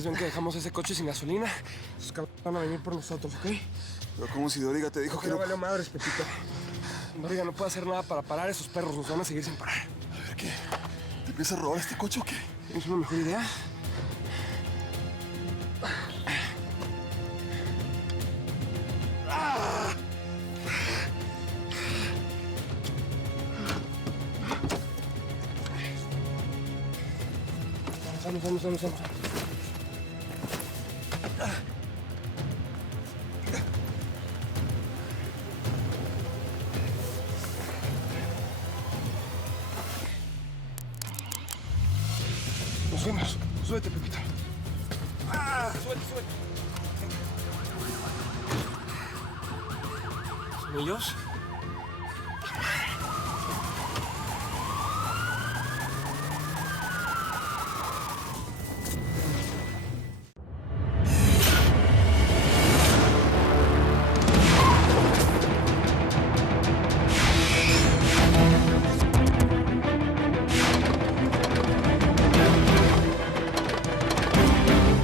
cabrones ven que dejamos ese coche sin gasolina, esos cabrones van a venir por nosotros, ¿ok? Pero como si Doriga te dijo que No no... valió madres, Pepito. Doriga no puede hacer nada para parar a esos perros, nos van a seguir sin parar. A ver, ¿qué? ¿Te piensas robar este coche o qué? ¿Tienes una mejor idea? Vamos. Nos fuimos. Súbete, Pepito. Súbete. ¿Son ellos?